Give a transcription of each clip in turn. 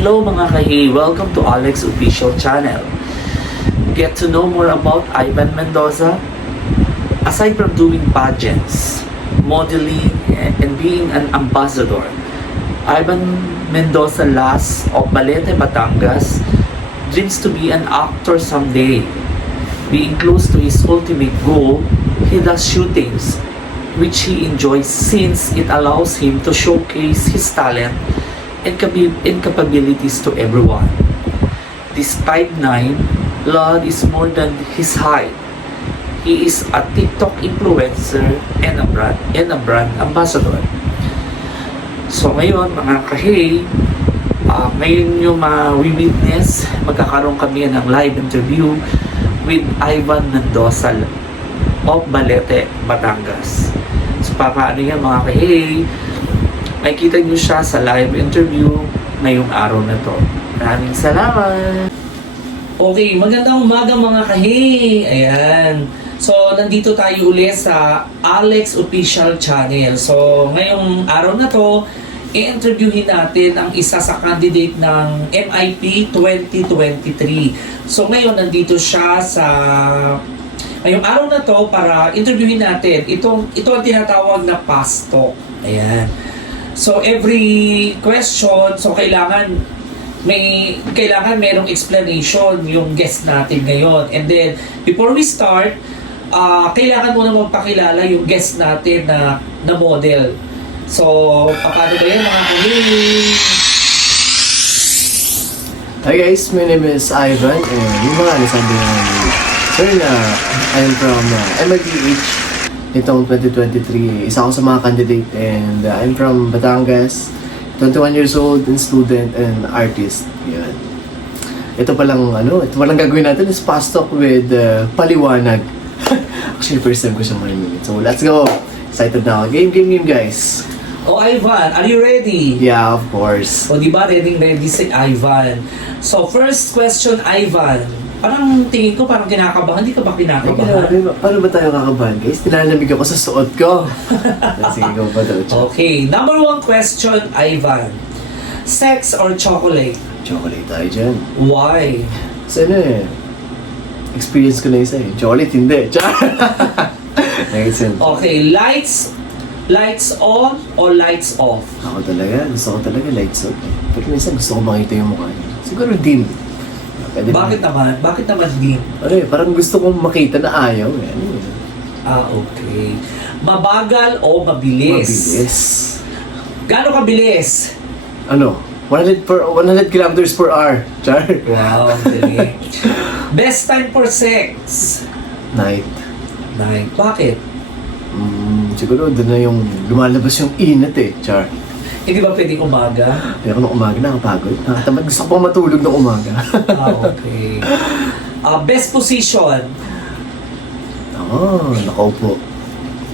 Hello mga kahi, welcome to Alex Official Channel. Get to know more about Ivan Mendoza. Aside from doing pageants, modeling, and being an ambassador, Ivan Mendoza Las of Balete, Batangas dreams to be an actor someday. Being close to his ultimate goal, he does shootings, which he enjoys since it allows him to showcase his talent and capabilities to everyone. Despite 9, Lord is more than his height. He is a TikTok influencer and a brand ambassador. So ngayon mga kahi, ngayon yung witness, magkakaroon kami ng live interview with Ivan Mendoza of Balete, Batangas. So paano yan mga kahi? Makikita nyo siya sa live interview ngayong araw na to. Maraming salamat! Okay, magandang umaga mga kahi! Ayan. So, nandito tayo ulit sa Alex Official Channel. So, ngayong araw na to, i-interviewin natin ang isa sa candidate ng MIP 2023. So, ngayon nandito siya sa ngayong araw na to para interviewin natin. Ito ang tinatawag na fast talk. Ayan. So every question, so kailangan merong explanation yung guest natin ngayon. And then before we start, kailangan muna magpakilala yung guest natin na model. So paano ba yan mga kahiling? Hi guys, my name is Ivan and yung mga nasabi nga sir na I'm from MIPH itong 2023. Isa ako sa mga candidate and I'm from Batangas, 21 years old and student and artist. Yan. Ito palang gagawin natin is fast talk with Paliwanag. Actually, first time ko siya marinig. So let's go! Excited na ako. Game guys! Oh Ivan, are you ready? Yeah, of course. O diba, ready si Ivan. So first question Ivan, parang tingin ko parang kinakabahan, hindi ka ba kinakabahan? Paano ba tayo kakabahan guys? Tinalamig ako sa suot ko. Sige ko pa daw. Okay, number 1 question Ivan. Sex or chocolate? Chocolate tayo dyan. Why? Kasi experience ko na isa eh. Chocolate hindi. Okay, lights on or lights off? Ako talaga, gusto ko talaga lights off. Pero minsan gusto ko makita yung mukha niya. Siguro dim. Bakit naman? Bakit naman dim? Parang gusto kong makita na ayaw eh. Okay. Mabagal o mabilis? Mabilis. Gaano kabilis? 100 kilometers per hour. Char. Wow, galing. Best time for sex? Night. Bakit? Siguro doon na yung lumalabas yung init eh. Char. Hindi ba pwedeng umaga? Pero nung umaga nakapagod. Nakatamad. Gusto ko pang matulog nung umaga. Okay. Best position? Nakaupo.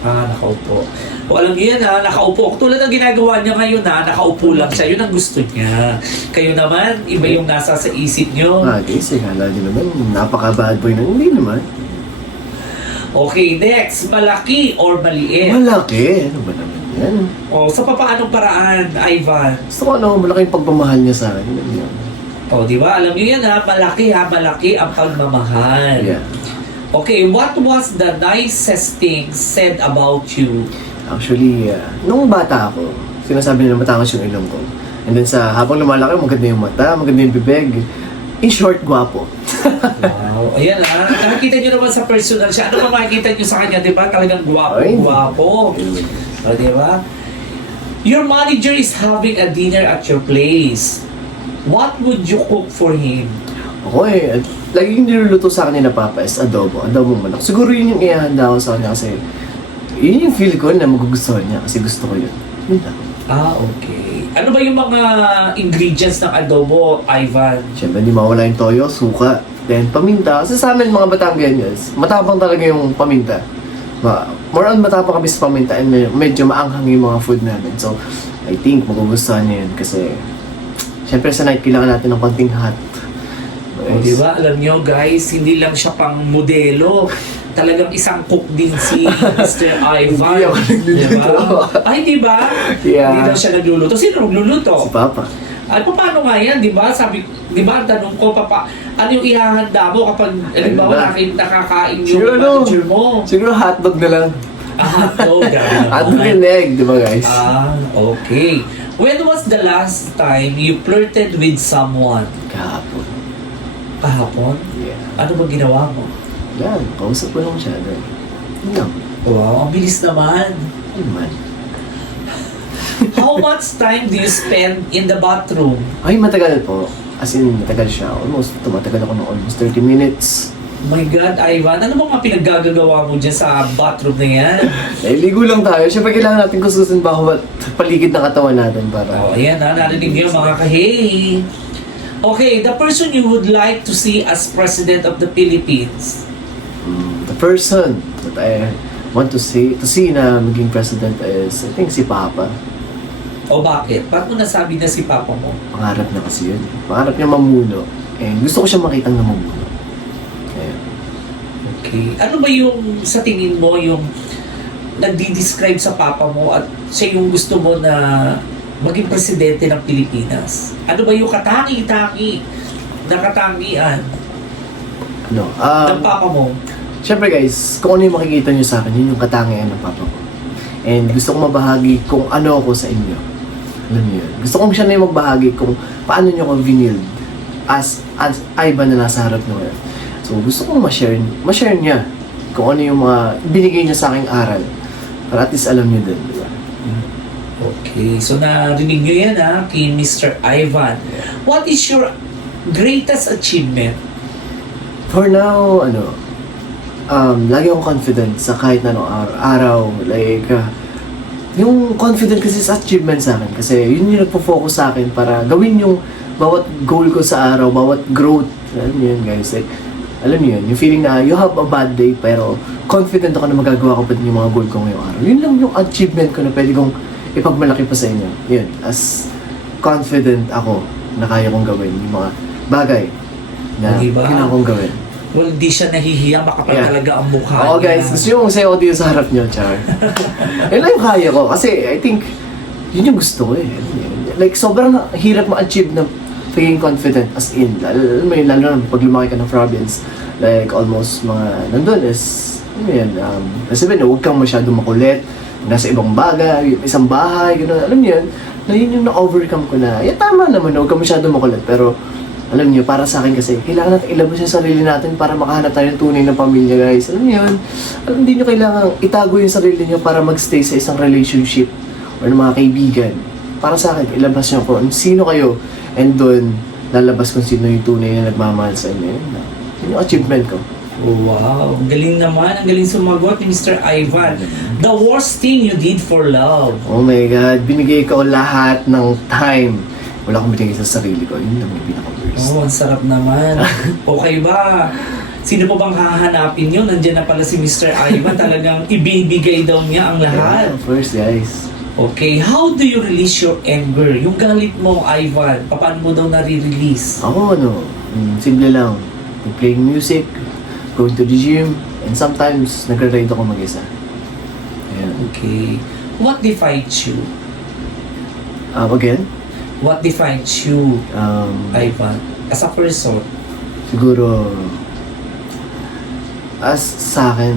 Nakaupo. O alam niyo yan nakaupo. Tulad ng ginagawa niya ngayon nakaupo lang siya. Yun ang gusto niya. Kayo naman, iba yung nasa sa isip niyo. Guys, kala nyo naman, napaka-bad boy na. Hindi naman. Okay, next. Malaki or maliit? Malaki. Ano ba naman yan? Sa papaanong paraan, Ivan? Gusto ko malaking pagmamahal niya sa akin. Yan. Di ba? Alam niyo yan malaki ang pagmamahal. Yeah. Okay, what was the nicest thing said about you? Actually, nung bata ako, sinasabi nila matangas yung ilong ko. And then habang lumalaki, maganda yung mata, maganda yung bibig. In short, gwapo. Wow. Ayan nakikita nyo naman sa personal siya. Ano ba makikita nyo sa kanya, di ba? Talagang gwapo. Di ba? Your manager is having a dinner at your place. What would you cook for him? Ako laging niluluto sa akin na papa is adobong manok. Siguro yun yung ihahanda ko sa kanya kasi yun yung feel ko na magugustuhan niya kasi gusto ko yun. Yun lang. Okay. Ano ba yung mga ingredients ng adobo, Ivan? Siyempre, hindi mawala yung toyo, suka, then paminta. Kasi sa amin mga Batangueños, matapang talaga yung paminta. More on matapang kami sa paminta and medyo maanghang yung mga food namin. So, I think magugustuhan niya yun kasi siyempre sa night kailangan natin ng konting hot. Di ba? Alam nyo guys, hindi lang siya pang modelo. Talagang isang cook din si Mr. Ivan. Hindi ako nagluluto. Diba? Ay, di ba? Yeah. Hindi daw siya nagluluto. Sino nagluluto? Si Papa. Paano nga yan, di ba? Di ba, ang tanong ko, ano yung ihahanda mo kapag, halimbawa, nakakain yung Siguro, manager mo? Siguro hotdog na lang. Hotdog, Hotdog and egg, di ba guys? Okay. When was the last time you flirted with someone? Kahapon. Kahapon? Yeah. Ano ba ginawa mo? Yan, kausap ko lang siya. Yun lang. Wow, ang bilis naman. Yun man. How much time do you spend in the bathroom? Ay, matagal po. As in, matagal siya. Tumatagal ako ng almost 30 minutes. My God, Ivan, ano bang mga pinaggagawa mo dyan sa bathroom na yan? Ligo lang tayo. Siyempre, kailangan natin kususin bawat paligid ng katawan natin para... Ayan narinig niyo mga ka-hey. Okay, the person you would like to see as President of the Philippines? The person that I want to see na maging president is, I think, si Papa. O bakit? Ba't mo nasabi na si Papa mo? Pangarap niya kasi yun. Pangarap niya mamuno. And gusto ko siya makitang namamuno. Ayan. Okay. Ano ba yung, sa tingin mo, yung nagdi-describe sa Papa mo at siya yung gusto mo na maging presidente ng Pilipinas? Ano ba yung katangi-tangi na katangian Ano? ng Papa mo? Siyempre guys, kung ano yung makikita niyo sa akin, yun yung katangian ng Papa ko. And gusto ko mabahagi kung ano ako sa inyo. Alam niyo yun. Gusto kong siya na yung magbahagi kung paano niyo ako vinild as Ivan na nasa harap niyo ngayon. So gusto kong ma-share niya kung ano yung mga binigay niya sa aking aral. Para at least alam niyo din, di ba? Okay, so narinig nyo yan kay Mr. Ivan. What is your greatest achievement? For now, lagi akong confident sa kahit na anong araw. Like, yung confident kasi sa achievement sa akin. Kasi yun yung nagpo-focus sa akin para gawin yung bawat goal ko sa araw, bawat growth. Alam niyo yun guys, like, alam niyo yun, yung feeling na you have a bad day pero confident ako na magagawa ko pa din yung mga goal ko ngayong araw. Yun lang yung achievement ko na pwede kong ipagmalaki pa sa inyo. Yun, as confident ako na kaya kong gawin yung mga bagay na Diba? kailangan kong gawin. Well, di siya nahihiya, makapal talaga ang mukha Oo guys, gusto nyo masaya ko dito sa harap nyo, Char. Yun lang yung kaya ko. Kasi I think, yun yung gusto ko eh. Like, sobrang hirap ma-achieve na feeling confident as in. Alam mo yun, lalo na pag lumaki ka ng province. Like, almost mga nandun is, ano yun, sabihin na huwag kang masyado makulit. Nasa ibang bagay, isang bahay, gano'n. Alam niyo yun, na yun yung na-overcome ko na, tama naman, huwag kang masyado makulit. Pero, alam niyo, para sa akin kasi, kailangan natin ilabas yung sarili natin para makahanap tayo ng tunay ng pamilya, guys. Alam niyo yun, hindi niyo kailangan itago yung sarili niyo para magstay sa isang relationship or ng mga kaibigan. Para sa akin, ilabas niyo kung sino kayo, and doon, lalabas kung sino yung tunay na nagmamahal sa inyo. Yun yung achievement ko. Oh, wow, ang galing naman, ang galing sumagot ni Mr. Ivan. The worst thing you did for love? Oh my God, binigay ko lahat ng time. Wala akong binigay sa sarili ko. Yun lang yung pinaka-worst. Oh, ang sarap naman. Okay ba? Sino po bang hahanapin yun? Nandiyan na pala si Mr. Ivan. Talagang ibibigay daw niya ang lahat. Yeah, of course, guys. Okay, how do you release your anger? Yung galit mo, Ivan, paano mo daw nare-release? Ako, simple lang. Playing music, going to the gym, and sometimes nagre-ride ako mag-isa. Ayan. Okay. What defines you? Again, What defines you, Ivan, as a person? siguro, as sa akin,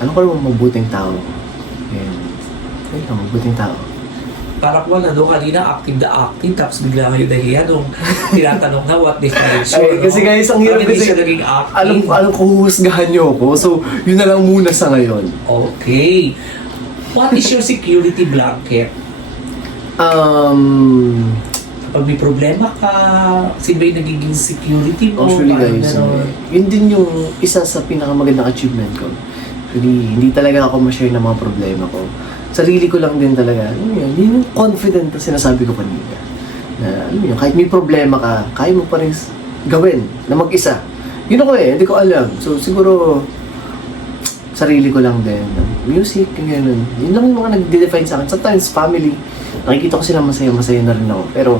ano ko naman mabuting tao. Ayan. Ayun, mabuting tao. Parang wala kanina active na active, tapos bigla kayo nahiya nung tinatanong na what defines you. Ay, kasi guys, ang hirap Parang hindi kasi, siya naging active. alam ko huhusgahan niyo ako, so yun na lang muna sa ngayon. Okay. What is your security blanket? Kapag may problema ka, sino ba yung nagiging security mo? Actually Parang guys, ganon. yun din yung isa sa pinakamagandang achievement ko. Actually, hindi talaga ako ma-share ng mga problema ko. Sarili ko lang din talaga. Yun yung confident na sinasabi ko kanina. Na, kahit may problema ka, kaya mo pa rin gawin na mag-isa. Yun ako hindi ko alam. So, siguro, sarili ko lang din. Music, gano'n. Yun lang yung mga nag-define sa akin. Sometimes, family. Nakikita ko sila masaya na rin ako. Pero,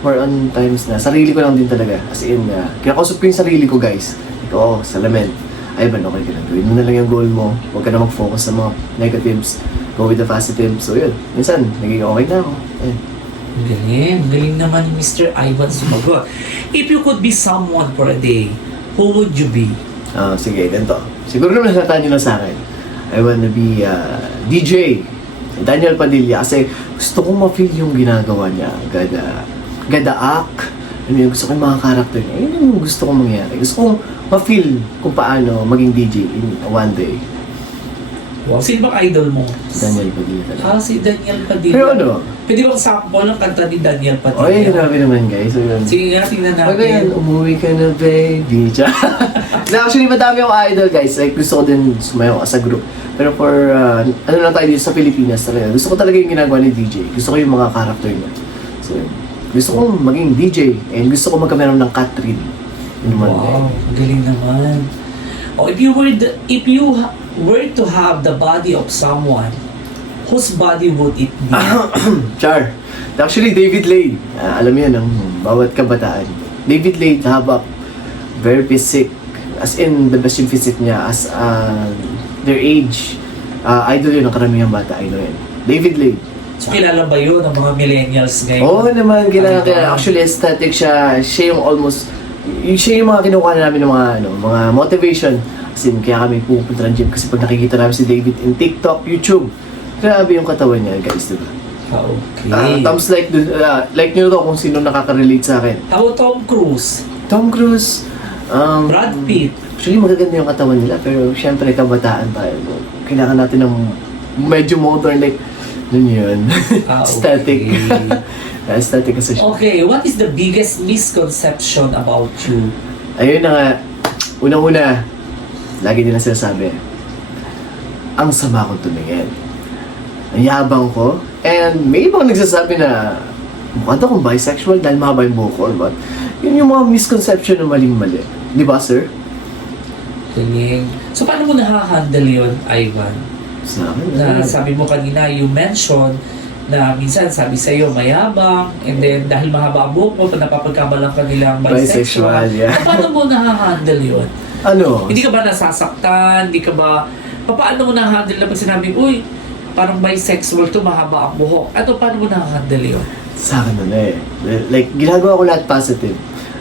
more on times na, sarili ko lang din talaga. As in, kinakausap ko yung sarili ko, guys. Like, salamin. Ay, ba, okay ka lang. Gawin mo na lang yung goal mo. Huwag ka na mag-focus sa mga negatives. Go with the positive. So, yun. Minsan, naging okay na ako. Ayun. Galing naman ni Mr. Ivan sumagot. If you could be someone for a day, who would you be? Sige, ganito. Siguro naman nasataan nyo na sa akin. I wanna be DJ Daniel Padilla kasi gusto kong ma-feel yung ginagawa niya. Gada act. Gusto ko yung mga character niya. Yun yung gusto kong mangyari. Gusto kong ma-feel kung paano maging DJ in one day. Wow, sino bang idol mo? Daniel Padilla talaga. Si Daniel Padilla. Pero ano? Pwede bang sample ng kanta ni Daniel Padilla? Oy, grabe naman guys. So, yun. Sige nga, tingnan Pag yan, natin. umuwi ka na baby. Actually, madami akong idol guys. Like, gusto ko din sumayaw as a group. Pero for, ano lang tayo dito sa Pilipinas talaga. Gusto ko talaga yung ginagawa ni DJ. Gusto ko yung mga character niya. So, gusto kong maging DJ. And gusto ko magkameron ng Catherine. Wow, galing naman. Oh, if you were to have the body of someone, whose body would it be? Char. Actually, David Lay. Alam mo yan, ang bawat kabataan. David Lay, haba, very physique. As in, the best yung physique niya. As their age, idol yun, ang karamihang bata, idol yun. David Lay. So, kilala ba yun ng mga millennials ngayon? Oo naman, kailangan. Actually, aesthetic siya. Siya yung almost, siya yung mga kinukuha namin ng mga motivation. As in, kaya kami pupunta ng gym kasi pag nakikita namin si David in TikTok, YouTube, grabe yung katawan niya, guys, diba? Okay. Thumbs like nyo to kung sino nakaka-relate sa akin. How about Tom Cruise? Tom Cruise, Brad Pitt? actually magaganda yung katawan nila, pero syempre kabataan tayo. Kailangan natin ng medyo modern, like, yun. Aesthetic. Okay. Aesthetic kasi siya. Okay, what is the biggest misconception about you? Ayun na nga, unang-una, lagi nila sinasabi, ang sama kong tumingin. Ang yabang ko. And may ibang nagsasabi na mukha daw akong bisexual dahil mahaba yung buhok ko or what. Yun yung mga misconception na maling-mali. Di ba, sir? Galing. So, paano mo nahahandle yun, Ivan? Sa akin, Na sabi mo kanina, you mentioned na minsan sabi sa'yo mayabang, and then dahil mahaba ang buhok mo, napapagkamalang kanilang bisexual. Bisexual, yeah. Paano mo nahahandle yun? Ano? Hindi ka ba nasasaktan? Hindi ka ba... Paano mo nahahandle na pag sinabing, uy, parang bisexual to, mahaba ang buhok. Paano mo nahahandle yun? Sa akin eh. Like, ginagawa ko lahat positive.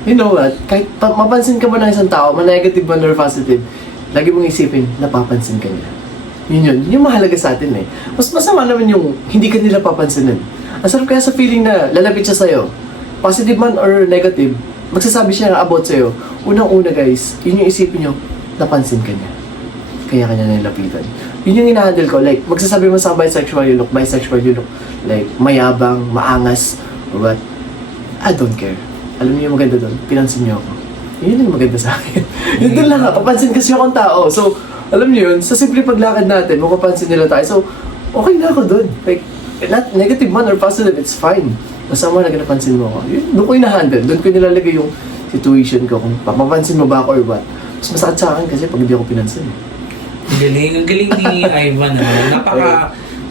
You know what? Kahit mapansin ka mo ng isang tao, ma-negative man or positive, lagi mong isipin, napapansin ka niya. Yun yung mahalaga sa atin eh. Mas masama naman yung hindi ka nila papansinin. Ang sarap kaya sa feeling na lalapit siya sa'yo, positive man or negative, magsasabi siya about sa'yo. Unang-una guys, yun yung isipin nyo, napansin ka niya. Kaya kanya nilapitan. Yun yung inahandle ko. Like, magsasabi mo sa bisexual you look, like, mayabang, maangas, or what. I don't care. Alam niyo yung maganda doon, pinansin niyo ako. Yun yung maganda sa akin. Yun doon lang, papansin kasi akong tao. So, alam niyo yun, sa simple paglakad natin, mapapansin nila tayo. So, okay na ako doon. Like, not negative man or positive, it's fine. Basta mo napansin mo ako. Yun, doon ko inahandle. Doon ko nilalagay yung situation ko kung papapansin mo ba ako or what. Mas masakit sa akin kasi pag hindi ako pinansin. Ang galing ni Ivan.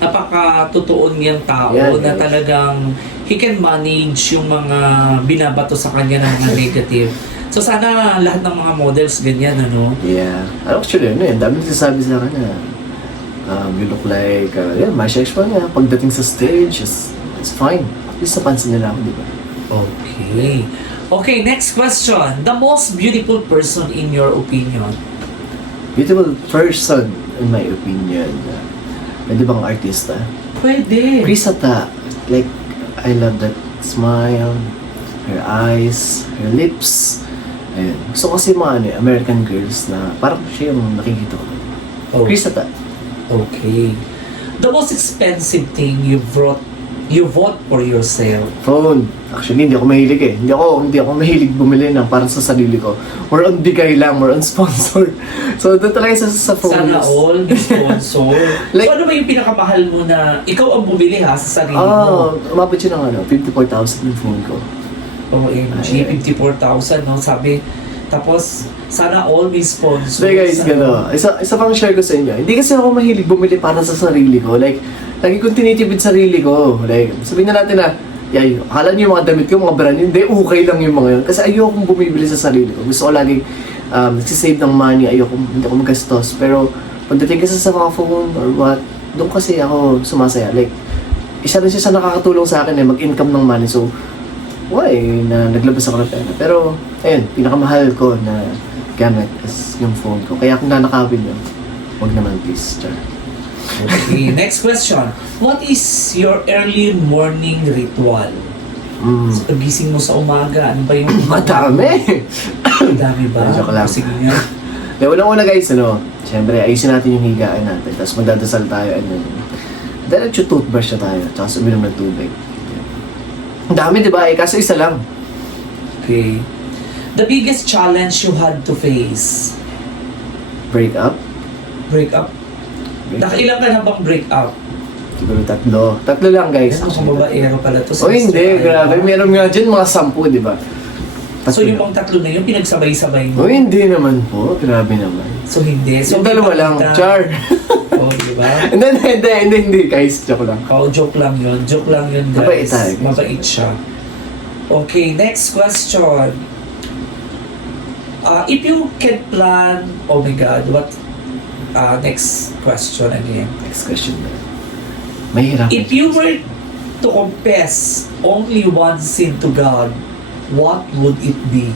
Napaka-totoo niyang tao na talagang he can manage yung mga binabato sa kanya ng mga negative. So sana lahat ng mga models ganyan, ano? Yeah. Actually, dami nagsasabi sa akin na you look like, bisexual nga. Pagdating sa stage, it's fine. At least napansin nila ako, di ba? Okay. Okay, next question. The most beautiful person in your opinion? Beautiful person, in my opinion. Pwede bang artista? Pwede. Chris Ata. Like, I love that smile, her eyes, her lips. Ayun. Gusto ko kasi mga American girls na parang siya yung nakikita ko. Oh. Chris Ata. Okay. The most expensive thing you bought for yourself? Phone. Actually, hindi ako mahilig eh. Hindi ako mahilig bumili ng parang sa sarili ko. More on bigay lang, more on sponsor. So, doon talaga sa phone. Sana all the sponsor. Like, so, ano ba yung pinakamahal mo na ikaw ang bumili ha sa sarili mo? umabot yun ng 54,000 yung phone ko. OMG, 54,000, no? Sabi, tapos, sana all may sponsors. So guys, isa pang share ko sa inyo. Hindi kasi ako mahilig bumili para sa sarili ko. Like, lagi kong tinitipid sarili ko. Like, sabihin na natin na, akala niyo yung mga damit ko, mga brand yun. Hindi, okay lang yung mga yun. Kasi ayokong bumibili sa sarili ko. Gusto ko laging nagsisave ng money. Hindi ako magastos. Pero, pagdating kasi sa mga phone or what, doon kasi ako sumasaya. Like, isa rin siya sa nakakatulong sa akin mag-income ng money. So, why na naglabas ako ng pera. Pero, ayun, pinakamahal ko na gamit is yung phone ko. Kaya kung nanakawin yun, wag naman please, Char. Okay, next question. What is your early morning ritual? So, pagising mo sa umaga, ano ba yung... Madami! Madami ba? Joke lang. Sige nga. Kaya unang-una guys, siyempre, ayusin natin yung higaan natin. Tapos magdadasal tayo. Diretso toothbrush na tayo. Tapos uminom ng tubig. Ang dami, di ba? Kaso isa lang. Okay. The biggest challenge you had to face? Break up. Break up? Nakailan ka na bang break up? Siguro tatlo. Tatlo lang guys. Yan, kung babaero pala to. O hindi, grabe. Meron nga dyan mga 10, di ba? So yung pang tatlo na yun, pinagsabay-sabay O mo? hindi naman po. Grabe naman. So hindi. So Yung dalawa lang. Char. Oh, di ba? Hindi, guys. Joke lang. Oh, joke lang yun. Joke lang yun, guys. Mabait tayo, guys. Mabait siya. Okay, next question. If you can plan, oh my God, what? Next question again. Next question na. Mahirap. If you were to confess only one sin to God, what would it be?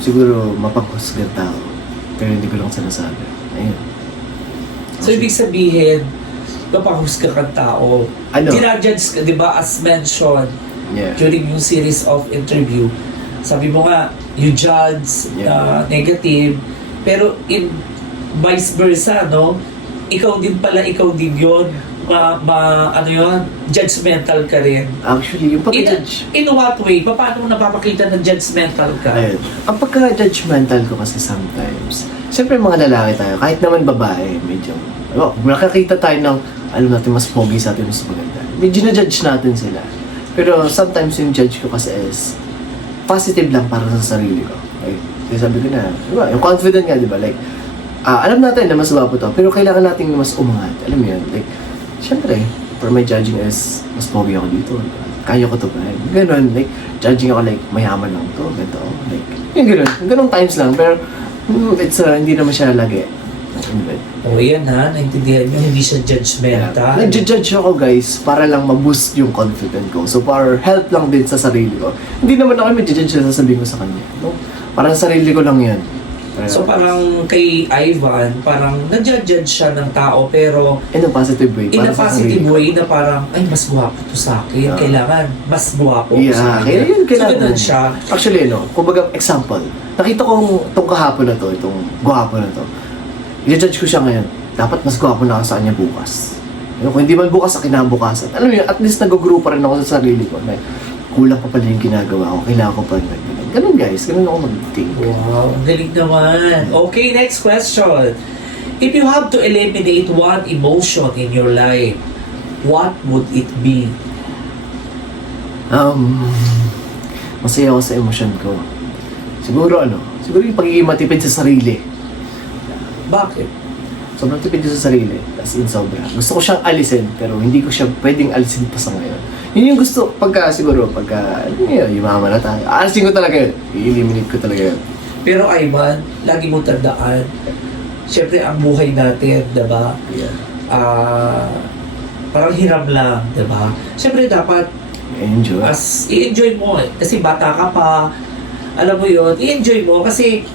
Siguro mapanghusgan tao. Pero hindi ko lang sinasabi. Ayun. So, ibig sabihin, mapahusga kang tao. Ano? Dinajudge ka, di ba, as mentioned Yeah. during yung series of interview. Sabi mo nga, you judge negative, pero in vice versa, no? Ikaw din yun. Ano yun? Judgmental ka rin. Actually, yung pag-judge. In what way? Paano mo napapakita na judgmental ka? Ayun. Ang pagka-judgmental ko kasi sometimes, siyempre mga lalaki tayo, kahit naman babae, medyo, nakakita tayo ng, alam natin, mas pogi sa atin, mas maganda. Medyo na-judge natin sila. Pero sometimes yung judge ko kasi is, positive lang para sa sarili ko. Okay? Kasi sabi ko na, diba, yung confident nga, diba, like, alam natin na mas gwapo to, pero kailangan natin mas umangat. Alam mo yun, like, syempre, for my judging is, mas pogi ako dito. Kaya ko to ba? Ganon, like, judging ako like, mayaman lang to, ganito. Like, yung ganon. Ganong times lang, pero, it's, hindi naman siya lagi. O yan ha, naintindihan nyo, hindi siya judgmental. Nag-judge ako guys, para lang ma-boost yung confidence ko. So, para help lang din sa sarili ko. Hindi naman ako mag-judge na sasabihin ko sa kanya. No? Para sa sarili ko lang yan. So parang kay Ivan, parang na-judge siya ng tao, pero in a positive way. in a para sa positive sarili ko. way na parang, ay, mas gwapo to sa akin. Yeah. Kailangan, mas gwapo ko Yeah, sa kaya kanya. yun So kailangan. ganun siya. Actually, kumbaga, example. Nakita ko itong kahapon na to, itong gwapo na to. I-judge ko siya ngayon. Dapat mas gwapo na ako sa kanya bukas. Kung hindi man bukas sa kinabukasan. Alam mo yun, at least nag-grow pa rin ako sa sarili ko. Like, kulang pa pala yung ginagawa ko. Kailangan ko pa rin. Ganun guys, ganun ako mag-think. Wow, ang galing naman. Okay, next question. If you have to eliminate one emotion in your life, what would it be? Masaya ako sa emosyon ko. Siguro siguro yung pagiging matipid sa sarili. Bakit? Sobrang tipid ko sa sarili. As in, sobra. Gusto ko siyang alisin, pero hindi ko siya pwedeng alisin pa sa ngayon. Yun yung gusto, yumaman na tayo. Alisin ko talaga yun. I-eliminate ko talaga yun. Pero Ivan, lagi mo tandaan, syempre ang buhay natin, diba? Yeah. Parang hiram lang, diba? Syempre dapat Enjoy. i-enjoy mo kasi bata ka pa, alam mo yun, i-enjoy mo kasi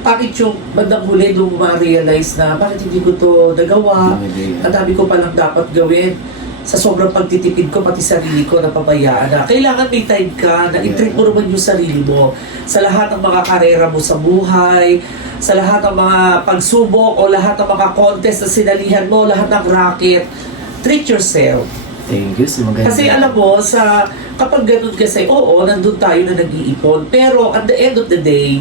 bakit yung bandang huli nung ma-realize na bakit hindi ko to nagawa, ang dami ko palang dapat gawin. Sa sobrang pagtitipid ko, pati sarili ko napabayaan na kailangan may time ka na i-treat mo naman yung sarili mo sa lahat ng mga karera mo sa buhay, sa lahat ng mga pagsubok o lahat ng mga contest na sinalihan mo, lahat ng racket. Treat yourself. Thank you. Maganda. Kasi alam mo, kapag ganun kasi, oo, nandun tayo na nag-iipon. Pero at the end of the day,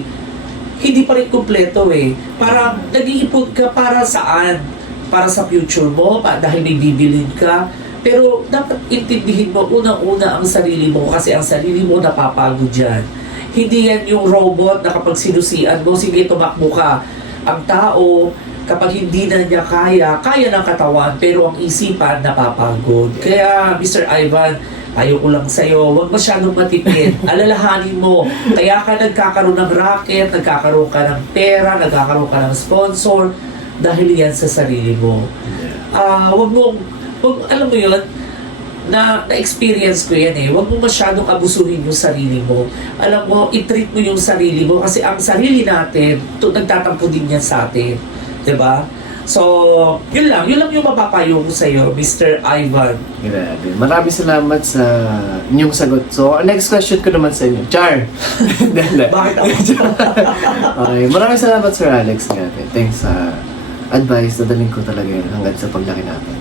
hindi pa rin kumpleto eh. Parang nag-iipon ka para saan? Para sa future mo, dahil may bibilin ka. Pero dapat intindihin mo, unang-una ang sarili mo kasi ang sarili mo napapagod yan. Hindi yan yung robot na kapag sinusian mo, sige tumakbo ka. Ang tao, kapag hindi na niya kaya ng katawan, pero ang isipan napapagod. Kaya Mr. Ivan, ayaw ko lang sa'yo, huwag masyadong matipid. Alalahanin mo, kaya ka nagkakaroon ng racket, nagkakaroon ka ng pera, nagkakaroon ka ng sponsor, dahil yan sa sarili mo. Alam mo yun, na-experience ko yan eh. Huwag mo masyadong abusuhin yung sarili mo. Alam mo, i-treat mo yung sarili mo kasi ang sarili natin, nagtatampo din yan sa atin. 'Di ba? So, yun lang yung mapapayo ko sa'yo, Mr. Ivan. Grabe. Maraming salamat sa inyong sagot. So, ang next question ko naman sa inyo. Char! Dahil. Bakit ako? Okay. Maraming salamat, Sir Alex. Grabe. Thanks sa advice. Dadaling ko talaga yan hanggang sa paglaki natin.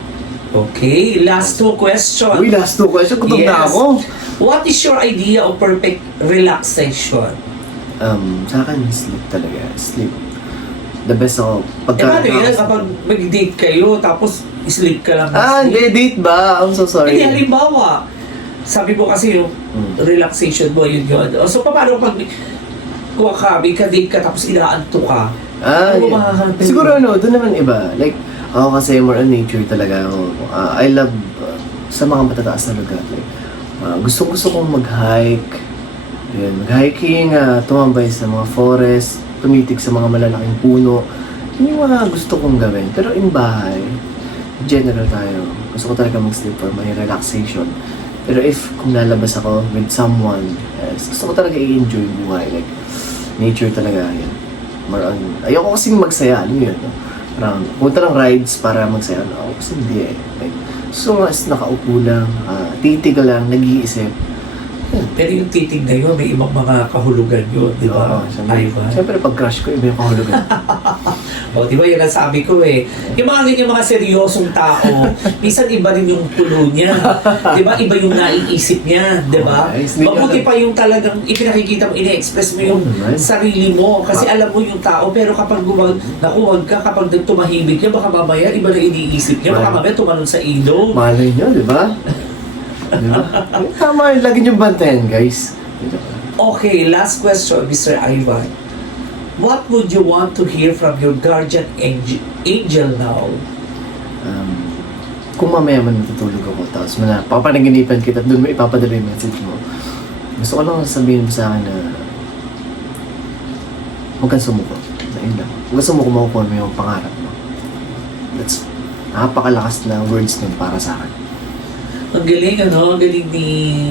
Okay, last two questions. Uy, last 2 question. Kutom na Yes. ako. What is your idea of perfect relaxation? Sa akin, sleep talaga. Sleep. The best ako. Paano yan kapag mag-date kayo tapos sleep ka lang? Hindi. Date ba? I'm so sorry. Hindi, halimbawa, sabi mo kasi yung relaxation mo, yun. So, paano pag kuha ka, may ka-date ka tapos inaanto ka? Ano mo mahahandle? Siguro doon naman iba. Like, ako kasi more on nature talaga ako. I love sa mga matataas na lugar. Like, gusto kong mag-hike. Yun, mag-hiking, tumambay sa mga forest, tumitig sa mga malalaking puno. Yun yung mga gusto kong gawin. Pero in bahay, general tayo. Gusto ko talaga mag-sleep for my relaxation. Pero if kung lalabas ako with someone, gusto ko talaga i-enjoy buhay. Like, nature talaga yan. More on, ayoko kasing magsaya. Ano yun? No? Parang, punta lang rides para magsaya. Ako kasi hindi eh. Like, so mas nakaupo lang, titig lang, nag-iisip. Pero yung titig na yun, may ibang mga kahulugan yun, di ba? Ivan? Siyempre, pag crush ko, iba yung kahulugan. O, di ba yun ang sabi ko eh. Yung mga ganyan mga seryosong tao, minsan iba rin yung tulo niya. Di ba? Iba yung naiisip niya, di ba? Nice. Mabuti pa yung talagang ipinakikita mo, ini-express mo yung sarili mo. Kasi alam mo yung tao, pero kapag nakuwag ka, kapag tumahimik niya, baka mamaya iba na iniisip niya. Baka mamaya tumalon sa ilong. Malay nyo, di ba? Diba? Tama yun, lagi niyong bantayan, guys. Okay, last question, Mr. Ivan. What would you want to hear from your guardian angel now? Kung mamaya man matutulog ako, tapos papanaginipan kita, doon mo ipapadala yung message mo. Gusto ko lang sabihin mo sa akin na huwag kang sumuko. Na yun lang. Huwag kang sumuko, makukuha mo yung pangarap mo. That's napakalakas na words nun para sa akin. Ang galing, ano? Ang galing ni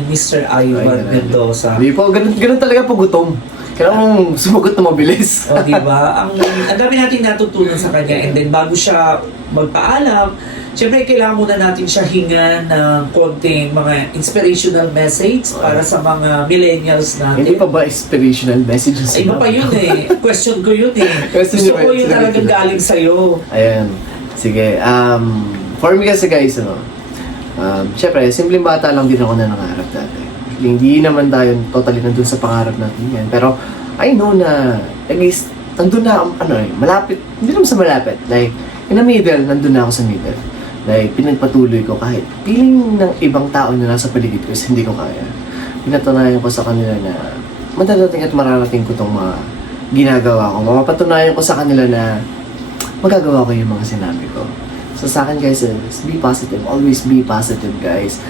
Mr. Ivan Mendoza. Hindi po, ganun talaga po gutom. Kailangan mong sumagot na mabilis. O, di ba? Ang dami natin natutunan sa kanya. And then, bago siya magpaalam, syempre, kailangan muna natin siya hinga ng konting mga inspirational message para sa mga millennials natin. Hindi pa ba inspirational messages? Ay, iba pa yun eh. Question ko yun eh. Gusto ko yun talagang galing sa'yo. Ayan. Sige. For me kasi guys, syempre, simpleng bata lang din ako na nangarap dati. Hindi naman tayo totally nandun sa pangarap natin yan. Pero, I know na, at least, nandun na, malapit. Hindi naman sa malapit. Like, in the middle, nandun na ako sa middle. Like, pinagpatuloy ko kahit feeling ng ibang tao na nasa paligid ko is hindi ko kaya. Pinatunayan ko sa kanila na madadating at mararating ko itong mga ginagawa ko. Mapapatunayan ko sa kanila na magagawa ko yung mga sinabi ko. So sa akin guys, be positive. Always be positive guys.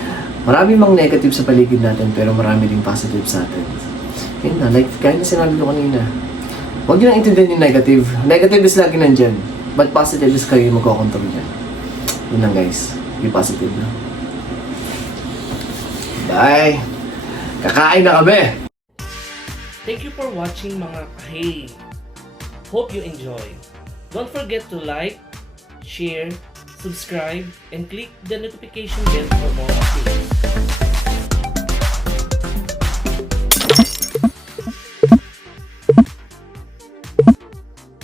Marami mang negative sa paligid natin pero marami ding positive sa atin. Yun na, like kaya na sinabi ko kanina. Huwag nyo nang intindihan yung negative. Negative is lagi nandyan. But positive is kayo yung magkocontrol dyan. Yun lang guys. Be positive na. Bye! Kakain na kami! Thank you for watching mga kahe. Hope you enjoy. Don't forget to like, share, subscribe, and click the notification bell for more updates.